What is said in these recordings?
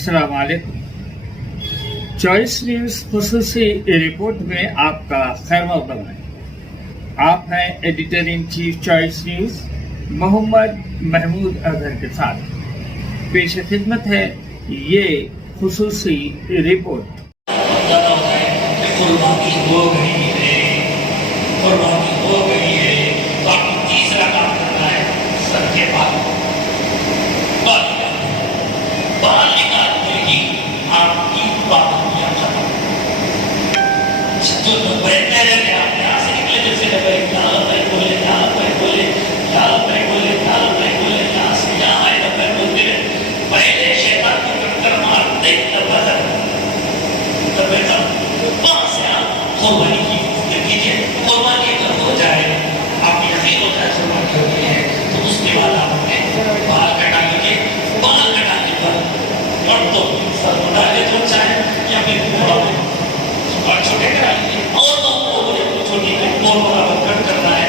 अस्सलाम वालेकुम। Choice news खुसूसी report में आपका खैर मक़दम है। आप हैं editor in chief Choice News Mohammad Mahmood Azhar के साथ। पेश खिदमत है ये खुसूसी रिपोर्ट। कुर्बानी हो गई है, कुर्बानी हो गई है। बाकी तीसरा काम करना है सबके बाद बाल निकालते ही आपकी पाबंदियां खत्म। जो बैठे रहते आप यहाँ से निकले जैसे भाई लाल भाई बोले लाल भाई बोले लाल भाई बोले लाल भाई बोले यहाँ से यहाँ आए भाई बोलते रहे। पहले शैतान को टक्कर मारते तब बेटा वहां से आप कुर्बानी की कीजिए। कुर्बानी अगर हो जाए आप यकीन हो जाए कुर्बानी हो गई है तो उसके बाद आप अपने बाल कटा लीजिए। बाल कटाने पर और तो सर उठा ले तो चाहे या फिर और छोटे करा लीजिए और तो छोटी और बराबर कट करना है।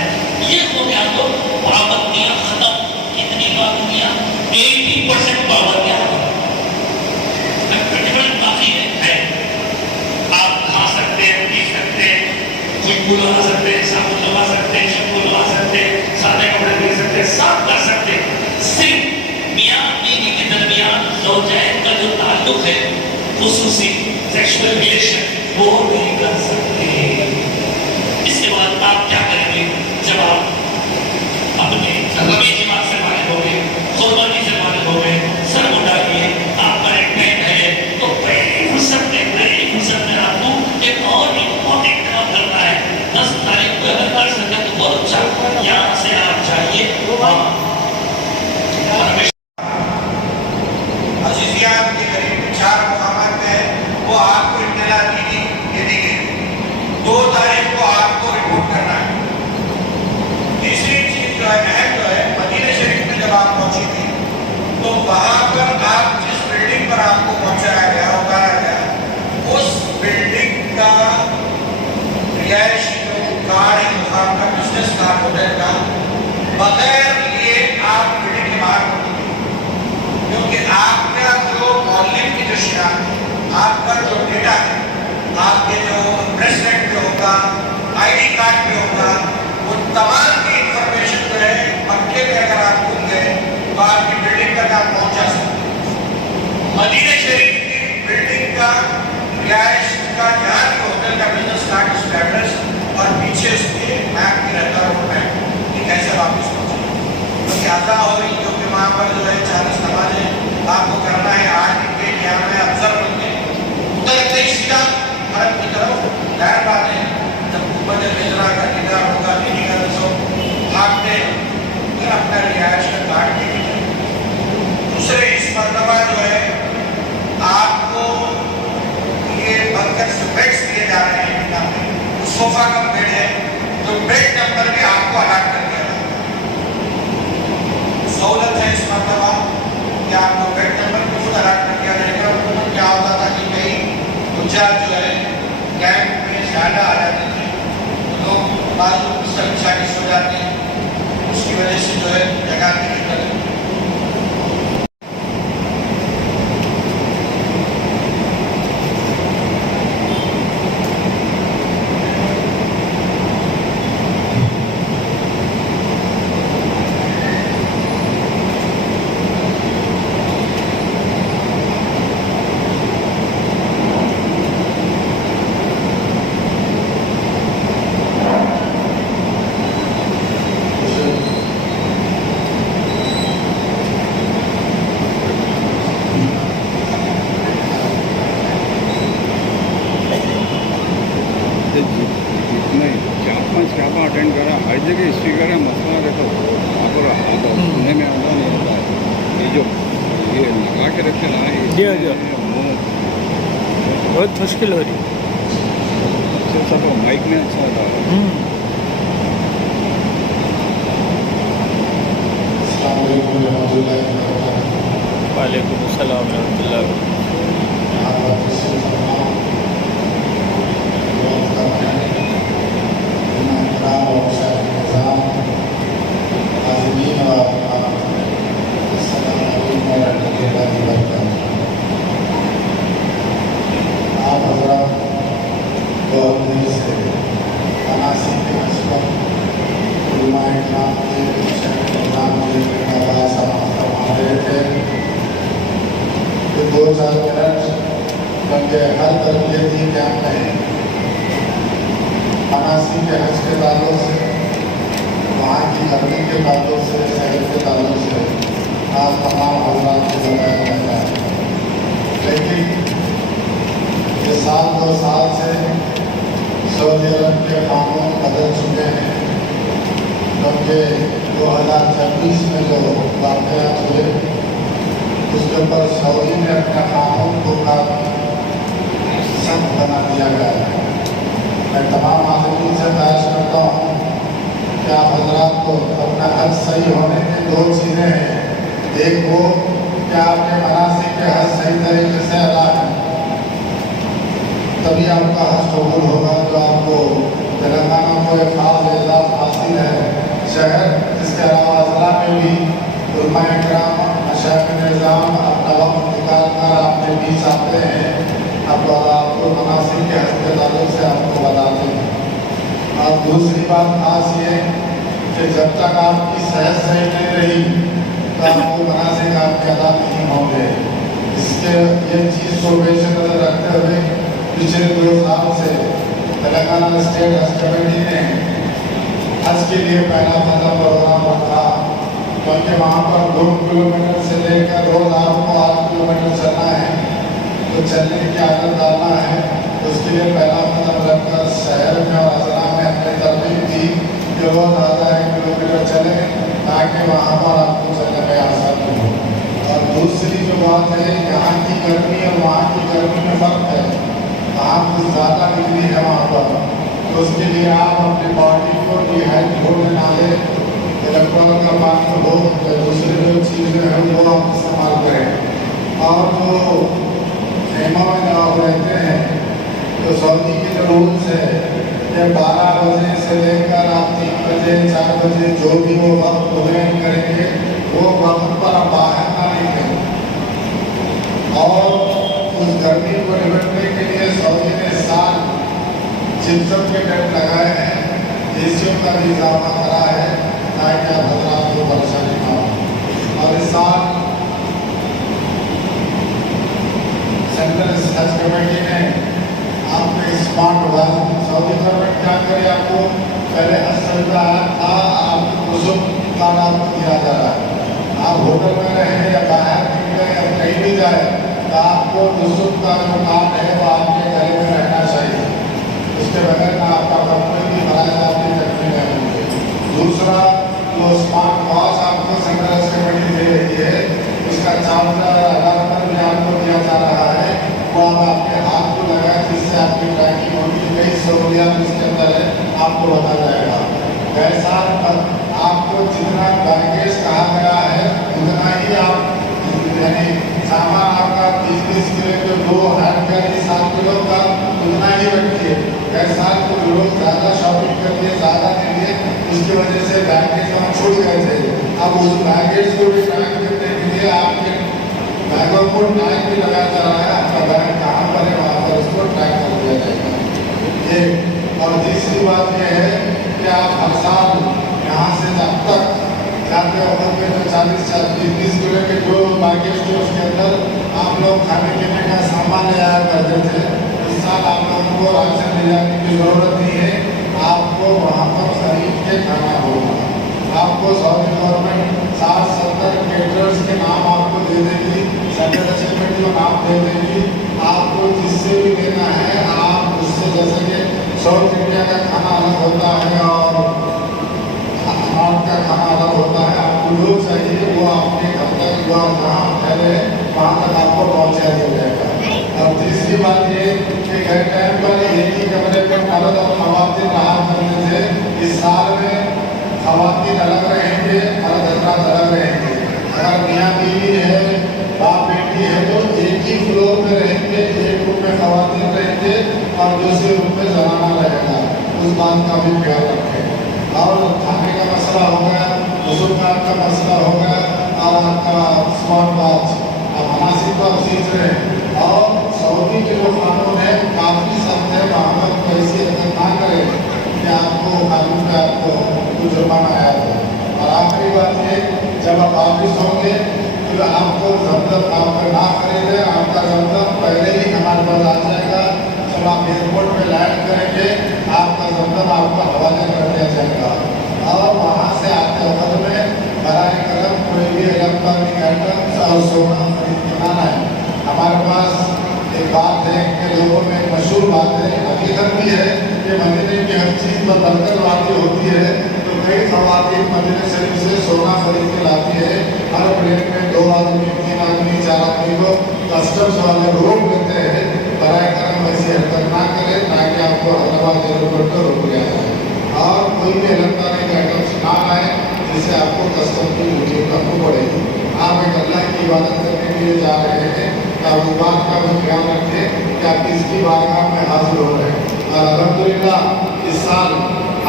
ये हो गया तो पाबंदियां खत्म। इतनी पाबंदियां 80% पाबंदियां काफी है। आप खा सकते हैं, पी सकते हैं, खुशबू लगा सकते हैं, साबुन लगा सकते हैं, शैम्पू लगा सकते हैं, सादे कपड़े पहन सकते हैं, सब कर सकते हैं। सिर्फ मियां बीवी के दरमियान ज़ौजैन का जो ताल्लुक है खुसूसी सेक्सुअल रिलेशन वो नहीं कर सकते। इसके बाद आप क्या करेंगे? जब आप अपने रबी जिमात से मालिक हो गए, कुर्बानी से मालिक हो गए, सर उठाइए, आपका एक पेट है तो पहली फुर्सत में आपको एक और इम्पोर्टेंट काम करना है। 10 तारीख को अगर कर सके तो बहुत अच्छा। यहाँ से आप चाहिए अजीजियात के करीब 4 मुकामात पे है वो आपको इत्तला दे दी गई। 2 तारीख को आपको रिपोर्ट करना है। तीसरी चीज जो है अहम जो है मदीना शरीफ में जब आप पहुंची थी तो वहां पर आप जिस बिल्डिंग पर आपको पहुंचाया गया उतारा गया उस बिल्डिंग का रिहायशी जो कार्ड है मुकाम का बिजनेस कार्ड होटल का बगैर लिए आप बिल्डिंग के बाहर क्योंकि आपका जो मॉडलिंग की जो शिनाख्त आपका जो डेटा है आपके जो ब्रेसलेट पे होगा आईडी कार्ड पे होगा वो तमाम की इंफॉर्मेशन जो है मक्के में अगर आप घूम गए तो आपकी बिल्डिंग तक आप पहुंचा सकते हैं। मदीना शरीफ की बिल्डिंग का रिहायश का जहाँ भी होटल का बिजनेस कार्ड उसका एड्रेस और पीछे उसके मैप की रहता रोड मैप कि कैसे वापस पहुंचे क्योंकि आता हो रही क्योंकि वहाँ पर जो है 40 नमाजें आपको करना है। 8 विकेट यहाँ में अफसर बनते उधर कई सीधा भारत की तरफ लहर पाते हैं। जब ऊपर हिजरा का निगाह होगा दीदी का तो भागते फिर अपना रिहायश का कार्ड लेके दूसरे इस मरतबा जो है आपको ये बंकर से बेड्स दिए जा रहे हैं। उस सोफा का बेड है जो बेड नंबर भी आपको अलॉट कर दिया है। सहूलत है इस मरतबा कि आपको बेड नंबर भी खुद अलॉट कर दिया जाएगा। क्या होता था कि कई गुजरात जो है कैंप में ज़्यादा आ जाते थे लोग बाद में 40 हो जाते हैं उसकी वजह से जो है जगह की दिक्कत है। अटेंड करा हर जगह स्पीकर है मसला देखो वहाँ पर सुनने में आता नहीं होता है। ये जो ये लगा के रखे ना जी बहुत मुश्किल हो रही है। सब माइक में अच्छा होता है। वालेकुम अस्सलाम रहमतुल्लाह। 2-4 मिनट, क्योंकि हर तरबियती कैंप में मनासिक के हज के ताल्लुक से, वहाँ की गर्मी के ताल्लुक से, शहर के ताल्लुक से आज तमाम हजरात को बताया जाता है। लेकिन ये 2 साल से सऊदी अरब के कानून बदल चुके हैं, क्योंकि 2026 में जो वाक़यात हुए उसके ऊपर सऊदी ने अपने कानून को सख्त बना दिया गया है। मैं तमाम आदमी से ख्वाहिश करता हूँ कि आप हजरात को अपना हज सही होने की 2 चीज़ें हैं। एक वो कि आपके मनासिक के हज सही तरीके से अदा है, तभी आपका हज कबूल होगा। जो आपको तेलंगाना को एक खास एजाज़ हासिल है, शहर इसके अलावा अजला में भी उलमा इकराम मशाइख निज़ाम अपना वक्त निकाल कर आपके बीच आते हैं, आपको मनासिक के हज के ताल्लुक से आपको बताते हैं। और दूसरी बात खास ये कि जब तक आपकी सेहत सही नहीं रही तो आपको मनासिक आपके अदा नहीं होंगे। इसके ये चीज़ को पेश नज़र रखते हुए पिछले 2 साल से तेलंगाना स्टेट हज कमेटी ने हज के लिए पहला प्रोग्राम रखा, क्योंकि वहाँ पर 2 किलोमीटर से लेकर रोज़ आपको 8 किलोमीटर चलना है, तो चलने की आदत डालना है। उसके लिए पहला कदम रखकर शहर में और अजला में अपनी तरतीब दी कि रोज़ आधा 1 किलोमीटर चले, ताकि वहाँ पर आपको चलने में आसानी हो। और दूसरी जो बात है, यहाँ की गर्मी और वहाँ की गर्मी में फ़र्क है। वहाँ कुछ ज़्यादा डिग्री है वहाँ पर, तो उसके लिए आप अपनी बॉडी को डिहाइड्रेट होने ना दें, इलेक्ट्रॉन का पानी हो, दूसरी जो चीज़ें हैं वो आप इस्तेमाल करें। और जो खेमा में जब आप रहते हैं तो सऊदी के जो रूल्स है कि 12 बजे से लेकर आप 3 बजे 4 बजे जो भी वो वक्त प्रोग्राम करेंगे वो वक्त पर आप बाहर ना निकलें। और उस गर्मी को निपटने के लिए सऊदी ने साल जिप्सम के टेंट लगाए हैं, एसियों का भी इजाफा करा है ताकि आप हजरात को परेशानी ना हो। और इस साल सेंट्रल हज कमेटी ने आपको स्मार्ट वाहन, सऊदी गवर्नमेंट क्या करे, आपको पहले हज सुविधा था, आपको कुसुम कार्ड आपको दिया जा रहा है। आप होटल में रहें या बाहर निकले या कहीं भी जाए तो आपको कुसुम का जो कार्ड है वो आपके गले में रहना चाहिए, उसके बगैर ना आपका कंपनी भी बनाया आपकी कंपनी में होगी। दूसरा, जो स्मार्ट वॉच आपको सेंट्रल हज कमेटी दे रही है, उसका चार्जर अडाप्टर भी आपको दिया जा रहा है, वो आप आपके हाथ को लगाए, जिससे आपकी ट्रैकिंग होगी। कई सहूलियात उसके अंदर है, आपको बताया जाएगा। वैसा आपको जितना बैगेज कहा गया है उतना ही आप, यानी सामान आपका 20-20 किलो के 2 हैंड कैरी 7 किलो का उतना ही रखिए। ऐसा तो लोग ज़्यादा शॉपिंग कर लिए, ज़्यादा नहीं लिए, उसकी वजह से बैगेज हम छूट गए थे। अब उस बैगेज को भी ट्रैक करने के लिए आपके बैगों को टैग भी लगाया जा रहा है, आपका बैग कहाँ पर है वहाँ पर उसको ट्रैक कर दिया जाएगा। ये और तीसरी बात यह है कि आप हर साल यहाँ से जब तक जाते वक्त में जो 40-20 किलो के जो बैगेज थे उसके अंदर आप लोग खाने पीने का सामान ले आया करते थे। इस साल आप लोगों को राशन ले जाने की ज़रूरत नहीं है, आपको वहाँ पर खरीद के खाना होगा। आपको सऊदी गवर्नमेंट 60-70 केटरर्स के नाम आपको दे देगी, सेंट्रल हज कमेटी को नाम दे देगी। आपको जिससे भी लेना है आप उससे, जैसे कि साउथ इंडिया का खाना अलग होता है और नॉर्थ का खाना अलग होता है, आपको जो चाहिए वो आपके घर तक हुआ जहाँ पहले वहाँ तक आपको पहुँचा दिया जाएगा। और तीसरी बात ये कि गए टाइम पर एक ही कमरे में मर्द और ख़वातीन रहा करते थे, इस साल में ख़वातीन अलग रहेंगे, मर्द हज़रात अलग रहेंगे। अगर मियाँ बीवी है, बाप बेटी है तो एक ही फ्लोर में रहेंगे, एक रूम में ख़वातीन रहेंगे और दूसरे रूम में ज़नाना रहेगा। उस बात का भी ख्याल रखें। और खाने का मसला हो गया, गुस्ल का मसला हो गया और आपका स्मार्ट वॉच, अब मनासिक को आप सीख रहे हैं। और सऊदी के जो कानून है काफ़ी सख्त है, वहाँ पर कोई ऐसी हरकत ना करे कि आपको कानून पे आपको कुछ जुर्माना आया हो। और आखिरी बात ये, जब आप वापिस होंगे तो आपको जब तक आप ना खरीदे, आपका वाले रोक लेते हैं, बराए करम ऐसी हरकत ना करें ताकि आपको हैदराबाद एयरपोर्ट पर रोक लिया जाए। और कोई भी इलेक्ट्रॉनिक आइटम्स ना लाए जिससे आपको कस्टम की ड्यूटी करनी पड़ेगी। आप एक अल्लाह की इबादत करने के लिए जा रहे हैं, क्या उस बात का भी ख्याल रखें कि आप किसकी बारगाह में हाजिर हो रहे हैं। और अल्हम्दुलिल्लाह इस साल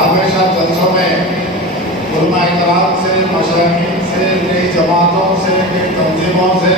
हमेशा जलसों में उलमा इकराम से, मशाइख से, नई जमातों से, नई तंजीमों से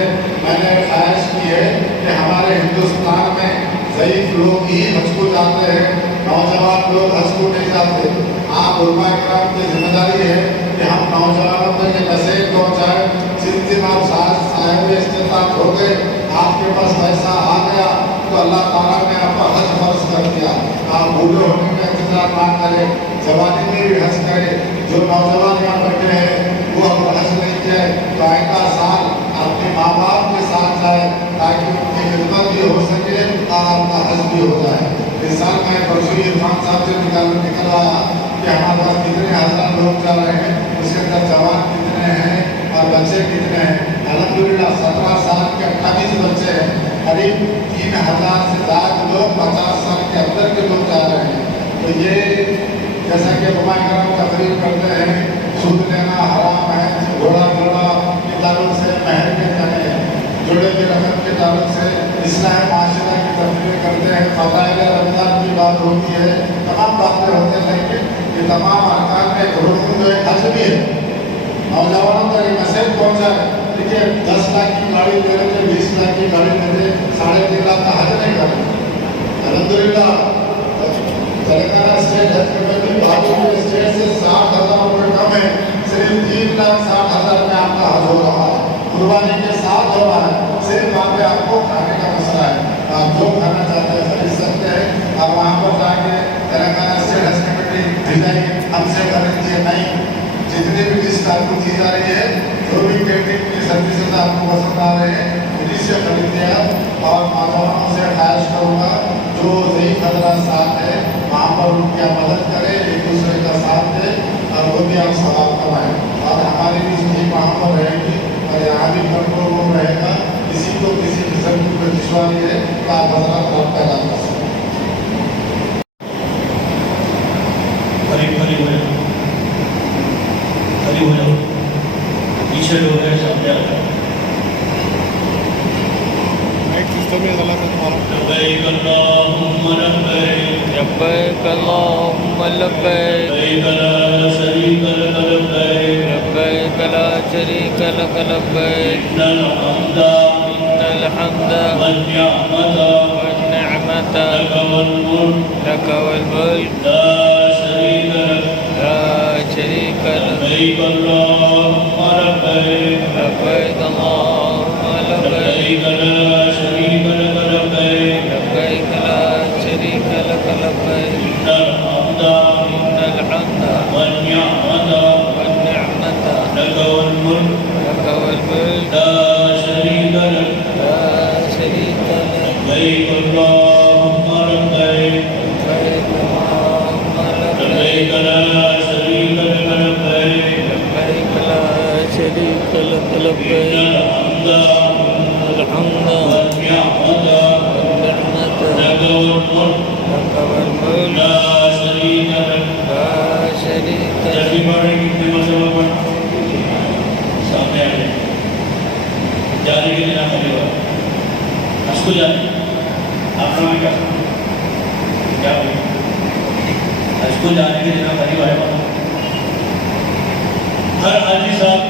मैंने ख्वाहिश की है कि हमारे हिंदुस्तान में ज़ईफ़ लोग ही हज को जाते हैं, नौजवान लोग हज को नहीं जाते। आप उलमा इकराम की जिम्मेदारी है कि हम नौजवानों तक ये मैसेज पहुँचाएं, जिस दिन आप साहिब इस्तिताअत हो गए, आपके पास पैसा आ गया तो अल्लाह ताला ने आपका हज फर्ज कर दिया। आप बूढ़े होने का इंतजार ना करें, जवानी में भी हज करें। जो नौजवान यहाँ बैठे हैं वो अगर हज नहीं किया तो आइंदा साल अपने माँ बाप के साथ जाए ताकि उनकी खिदमत भी हो सके और आपका हज भी हो जाए। इस साल मैं परसों इरफान साहब से निकल आया कि हमारे पास कितने हजार लोग जा रहे हैं, उसके अंदर जवान कितने हैं और बच्चे कितने हैं। अल्हम्दुलिल्लाह 17 साल के 28 बच्चे हैं, करीब 3000 से ज़्यादा लोग 50 साल के अंदर के लोग जा रहे हैं। तो ये जैसा कि उलमा इकराम तकरीर करते हैं, सूद लेना हराम है, घोड़ा जोड़ा के ताल्लुक से, महर के जोड़े की रकम के ताल्लुक से इस्लाह माशरा की तकरीर करते हैं, फ़ज़ाइल रमज़ान की बात होती है, तमाम बातें होती हैं। लेकिन ये तमाम अरकान में एक रुकन जो एक हज भी है। नौजवानों तक एक मैसेज पहुँचाए। देखिए 10 लाख की गाड़ी ले रहे थे, 20 लाख की गाड़ी ले रहे, 3.5 लाख का हज नहीं करें। अल्हम्दुलिल्लाह तेलंगाना स्टेट हज कमेटी भाजपा स्टेट से 60,000 रुपये कम है, सिर्फ 3,60,000 में आपका हज हो रहा है, कुर्बानी के साथ हो रहा है। सिर्फ वहाँ पे आपको खाने का मसला है, आप जो खाना चाहते हैं खरीद सकते हैं। और वहाँ पर जाके तेलंगाना स्टेट हज कमेटी भिजाई हमसे खरीदिए नहीं, जितनी भी लिस्ट आपको दी जा रही है, जो भी कैटरिंग की सर्विसेज आपको पसंद आ रहे हैं उन्हीं से खरीदिए। और नौजवानों से ख्वाहिश करूँगा जो ज़ईफ़ हज़रात साथ है वहाँ पर उनकी मदद करें, एक दूसरे का साथ दें और वो भी आप सवाब करवाएं। और हमारी भी टीम वहाँ पर रहेगी और यहाँ भी कंट्रोल रूम रहेगा। किसी को किसी किस्म की कोई दुश्वारी है तो आप हज़रात आप पैदा कर सकते हैं। करीब करीब हो जाओ, पीछे लोग हैं, सामने आ जाओ। लब्बैक अल्लाहुम्मा लब्बैक, लब्बैक अल्लाहुम्मा लब्बैक, लब्बैक ला शरीका लक लब्बैक, लब्बैक ला शरीका लक लब्बैक, इन्नल हम्दा इन्नल हम्दा वन निअमता वन्निअमता लक वल मुल्क लक वल मुल्क ला शरीका लक, ला शरीका लक। लब्बैक अल्लाहुम्मा लब्बैक, लब्बैक अल्लाहुम्मा लब्बैक, लब्बैक ला शरीका लक लब्बैक, लब्बैक ला शरीका लक लब्बैक, इन्नल हम्दा इन्नल हम्दा वन निअमता वन्निअमता लक वल मुल्क लक वल मुल्क ला शरीका लक, ला शरीका लक। लब्बैक अल्लाहुम्मा लब्बैक, लब्बैक अल्लाहुम्मा लब्बैक, लब्बैक ला शरीका लक लब्बैक, लब्बैक ला शरीका लक लब्बैक, इन्नल हम्दा इन्नल हम्दा वन निअमता वन्निअमता लक वल मुल्क लक वल मुल्क ला शरीका लक। ला शरीका लक। जल्दी पढ़ें, कितने मरतबा पढ़, सामने आ जाए। जाने के लिए ना पड़ेगा, उसको जाने आप में क्या क्या उसको जाने के लिए ना पड़ेगा। हर हाजी साहब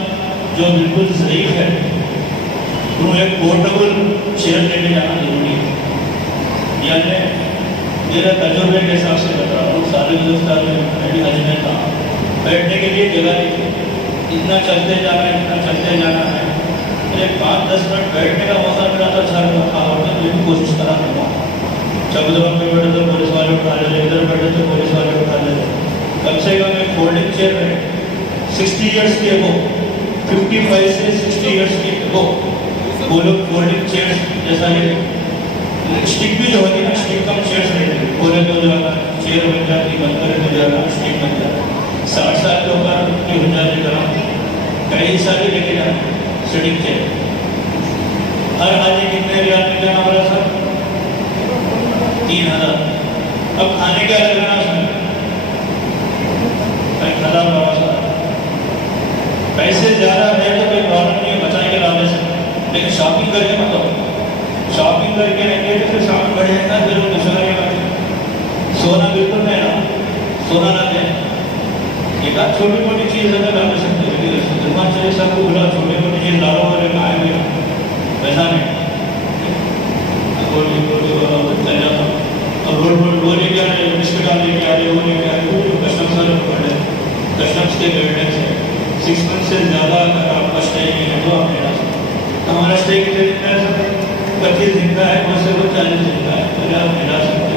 जो बिल्कुल सही है वो एक पोर्टेबल चेयर लेके जाना जरूरी है। यानी मेरा तजुर्बे के हिसाब से बता रहा हूँ, सारे गुजफ्तार में हज में था, बैठने के लिए जगह नहीं थी, इतना चलते जाना है, इतना चलते जाना है। मुझे 5-10 मिनट बैठने का मौका मिला तो अच्छा था, और मैं भी कोशिश करा था। चबूतरा पे बैठे तो पुलिस वाले उठा लेते, इधर बैठे तो पुलिस वाले उठा लेते। कम से कम एक फोल्डिंग चेयर है 60 ईयर्स की वो 55 से 60 ईयर्स की वो लोग फोल्डिंग चेयर जैसा ये स्टिक भी जो होती है ना, स्टिक कम चेयर्स रहती है, बोले तो जो चेयर बन जाती, बंद करे तो जो स्टिक बन जाता है। 60 साल के ऊपर की हो जाती तरह कई सारी लेके जाते सिटिंग चेयर। ہر حاجی کتنے ریال نکلنا پڑا سر؟ 3000. اب کھانے کیا لگنا اس میں؟ 1000 پڑا سر. پیسے زیادہ ہے تو کوئی پرابلم نہیں ہے، بچائیں گے لانے سے، لیکن شاپنگ کر کے مت ہو. شاپنگ کر کے رہیں گے تو پھر سامان بڑھ جائے گا، پھر وہ دوسرا کے بعد سونا بالکل نہیں نا، سونا نہ دیں. ایک آدھ چھوٹی موٹی چیز اگر لا سکتے ہیں، درمان چلے سب کو بلا چھوٹی موٹی چیز لا لو اور آئے ہوئے پیسہ نہیں. چل جاتا ہوں اور روڈ وہ لے کے آ رہے بسکٹ لے کے آ رہے وہ لے کے آ رہے وہ کسٹمس والے پکڑ رہے. کسٹمس کے گائیڈنس ہے 6 منتھ سے زیادہ اگر آپ کا اسٹے نہیں ہے تو آپ نہیں لا سکتے. ہمارا اسٹے کتنے دن کا ہے سر؟ 25 دن کا ہے، بہت سے وہ 40 دن کا ہے، پہلے آپ نہیں لا سکتے.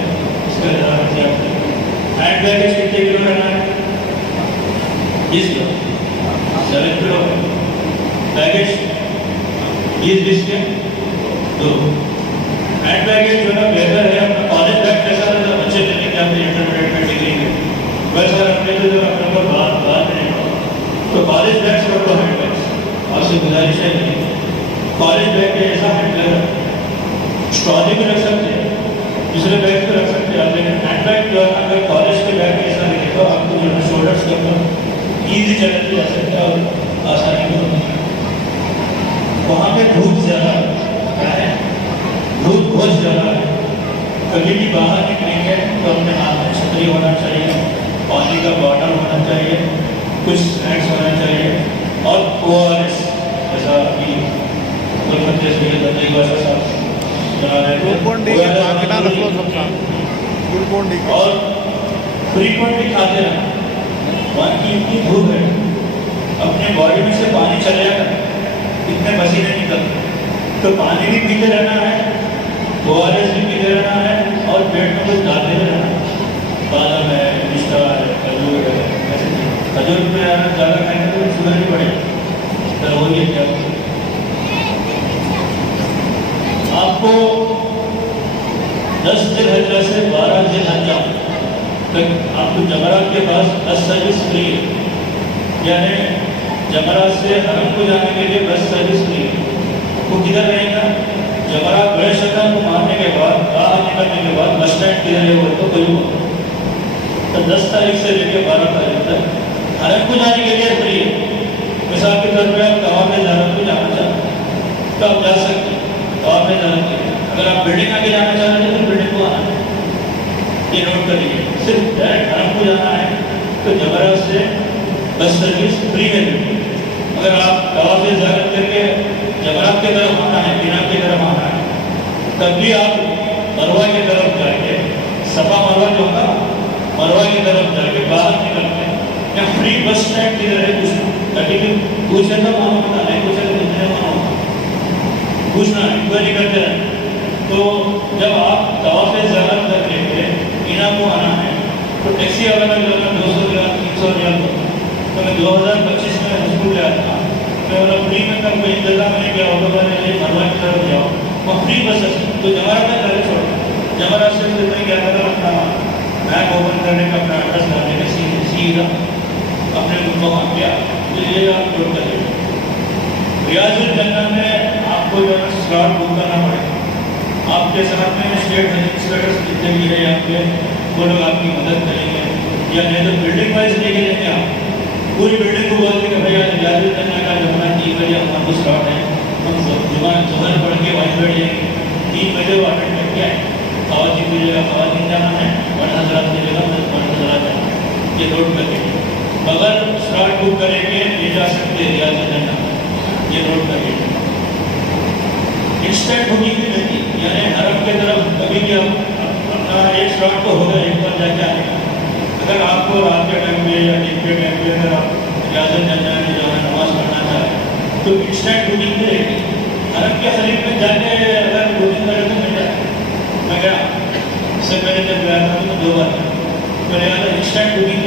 اس کا اظہار احتیاط کریں. ہینڈ بیگیج کتنے کلو رہنا ہے؟ 20 کلو. 7 کلو بیگیج 20 کے 2. ہینڈ بیگیج جو ہے بہتر ہے. اپنا کالج بیگ کیسا رہتا ہے؟ بچے لینے کے آتے ہیں انٹرمیڈیٹ میں ڈگری میں، ویسا رکھنے سے جو اپنے پر بات نہیں ہوتا. تو کالج بیگ سے رکھو ہینڈ بیگ. آپ سے گزارش ہے کالج بیگ کے ایسا ہینڈ بیگ رکھو. اسٹرالی بھی رکھ سکتے ہیں، دوسرے بیگ پہ رکھ سکتے ہیں، لیکن ہینڈ بیگ جو ہے اگر کالج کے بیگ ایسا رکھے تو آپ کو جو ہے شولڈرس کے اوپر ایزی جگہ پہ جا سکتے ہیں اور آسانی بھی ہوتی ہے. وہاں پہ دھوپ زیادہ ہے، دھوپ بہت زیادہ ہے. کبھی بھی باہر نکلیں گے تو اپنے ہاتھ میں چھتری ہونا چاہیے، پانی کا باٹل ہونا چاہیے، کچھ اسنیکس ہونا چاہیے، اور ORS ایسا ابھی گلپتے سے بندے کو ایسا بنا رہے اور فریکوینٹلی کھاتے رہنا. وہاں کی اتنی دھوپ ہے، اپنے باڈی میں سے پانی چلے گا، اتنے پسینے نکلتے تو پانی بھی پیتے رہنا ہے، ORS بھی پیتے رہنا ہے، اور پیٹ میں کچھ ڈالتے رہنا ہے. بادام ہے، پستا ہے، کھجور ہے. ایسے کھجور میں زیادہ کھائیں گے تو شوگر نہیں بڑھے گا. تو وہی ہے کیا آپ کو 10 ذی الحجہ سے 12 ذی الحجہ تک آپ کو جمرات کے پاس 10 سروس فری ہے. یعنی جمرات سے حرم کو جانے کے لیے 10 سروس فری ہے. وہ کدھر رہے گا؟ جمرات بڑے شیطان کو مارنے کے بعد، باہر نکلنے کے بعد بس اسٹینڈ کدھر ہے وہ تو کوئی ہوگا. تو 10 تاریخ سے لے کے 12 تاریخ تک حرم کو جانے کے لیے فری ہے. مثال کے طور پہ آپ طواف زیارت کو جانا چاہتے ہیں تو آپ جا سکتے ہیں طواف زیارت کے لیے. اگر آپ بلڈنگ آگے جانا چاہ رہے ہیں تو بلڈنگ کو آنا ہے. یہ نوٹ کر لیجیے. صرف ڈائریکٹ حرم کو جانا ہے تو جمرات سے بس سروس فری ہے. اگر آپ طواف زیارت کر کے جمرات کی طرف آنا ہے، مینا کی طرف آنا ہے، تب بھی آپ مروہ کی طرف جا کے صفا مروہ جو ہوگا مروہ کی طرف جا کے باہر نکل کے یا فری بس اسٹینڈ کی طرح پوچھے تو وہاں ہوتا نہیں، پوچھے تو کچھ نہیں وہاں ہوتا. پوچھنا ہے، انکوائری کرتے رہے. تو جب آپ طواف زیارت کر لیں گے، مینا کو آنا ہے تو ٹیکسی والا کا جو ہے 200 ریال 300 ریال تو میں 2025 میں اسکول لے آتا ہوں. میں بولا فری میں کم کوئی انتظام نہیں کیا، آٹو والے لیے مروہ کی طرف جاؤ، وہ فری بس ہے. تو جمرات میں کرے چھوڑ جمرات سے میں کیا کرتا اپنا میپ اوپن کرنے کا، اپنا ایڈریس ڈالنے کا، سیدھا اپنے کو وہاں کیا تو یہ آپ جوڑ کر لیں. ریاض الجنہ میں آپ کو جو ہے سلاٹ بک کرنا پڑے گا. آپ کے ساتھ میں اسٹیٹ ایڈمنسٹریٹرس جتنے بھی ہے آپ کے وہ لوگ آپ کی مدد کریں گے. یا نہیں تو بلڈنگ وائز لے کے لیں گے. آپ پوری بلڈنگ کو بولتے کہ بھیا ریاض الجنہ کا جمعہ 3 بجے ہمارا کو سلاٹ ہے، ہم جمعہ ظہر پڑھ کے وہیں بیٹھ جائیں گے. 3 بجے وہ اٹینڈ کر کے آئیں. خواتین کی جگہ خواتین جانا ہے، مرد حضرات کی جگہ مرد حضرات جانا ہے. یہ نوٹ کر کے اگر سلاٹ بک کریں گے لے جا سکتے ہیں ریاض الجنہ. یہ نوٹ کر کے انسٹنٹ بکنگ بھی نہیں، یعنی حرم کی طرف کبھی بھی اپنا ایک سلاٹ تو ہوگا ایک بار جا کے آنے کا. اگر آپ کو رات کے ٹائم پہ یا دن کے ٹائم پہ اگر آپ ریاض الجنہ میں جو ہے نماز پڑھنا چاہیں تو انسٹنٹ بکنگ بھی رہے گی. حرم کے قریب میں جا کے اگر بکنگ کرے تو مل جائے. میں گیا اس سے پہلے جب گیا تھا تو 2 بار تو لہٰذا انسٹنٹ بکنگ